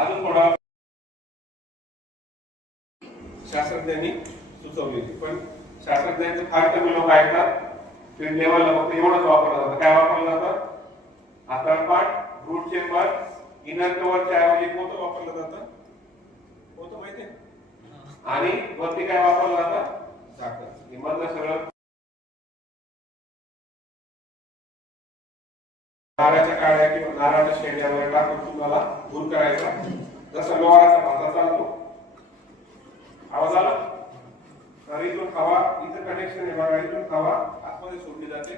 अजून थोडा शास्त्रज्ञांनी सुचवलेली, पण शास्त्रज्ञांचे फार कमी लोक ऐकतात. फील्ड लेवलला फक्त एवढंच वापरलं जातं. काय वापरलं जातं? आतडपाट, रूट चेंबर, इनर कव्हरच्या ऐवजी कोणतं वापरलं जातं? कोणतं माहिती आहे? आणि वरती काय वापरलं जातं? झाकण. हे मधलं सगळं नारळाच्या काड्या किंवा नारळाच्या शेंड्या वगैरे टाकून तुम्हाला दूर करायचा. जसं लोहाराचा भाता चालतो, आवाज आला तर इथून हवा, इथं कनेक्शन आहे बघा, इथून हवा आतमध्ये सोडली जाते,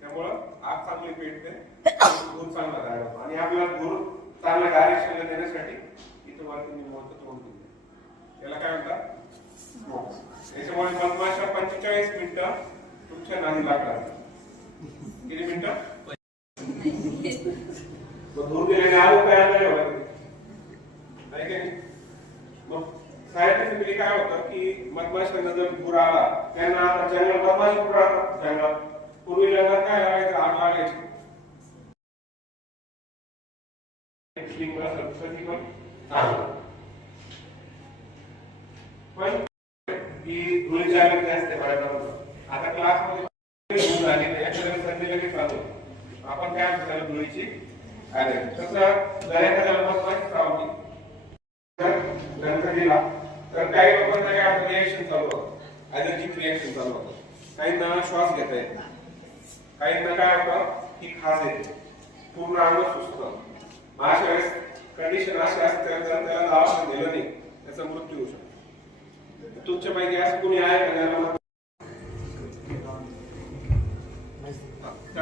त्यामुळं आग चांगली पेटते, धूर चांगला तयार होतो. आणि आपल्याला धूर चांगल्या डायरेक्शनला देण्यासाठी इथं वरती निवडतं तोंड दिलं, त्याला काय म्हणतात? त्याच्यामुळे मधमाशा 45 मिनिटं तुमच्या नादी लागतात. किती मिनिटं? धूर दिल्याने आग तयार नाही होत, नाही की नाही? मग सायंटिफिकली काय होतं की मधमाशांना जर धूर आला, त्यांना आता जंगल मधमाशी कुठं राहतात? जंगलात. पूर्वी जंगलात काय लागायचं? आग लागायची. पण ही धुळीची आग असते बऱ्याच. आता क्लासमध्ये धूळ आली लगेच चालू, आपण काय म्हणतो धुळीची आग. तसं जर एखाद्याला मधमाशी चावली दिला तर काही लोकांना काय रिएक्शन चालू होतं, ॲलर्जिक रिएक्शन चालू होतं. काहींना श्वास घेता येत नाही, काहींना काय होतं की खाज येते, पूर्ण अंग सुचतं. अशा वेळेस कंडिशन अशी असते तर त्याला दवाखान्यात नेलं नाही, त्याचा मृत्यू होऊ शकतो. तुमच्यापैकी असं कुणी आहे का ज्याला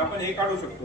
आपण हे काढू शकतो?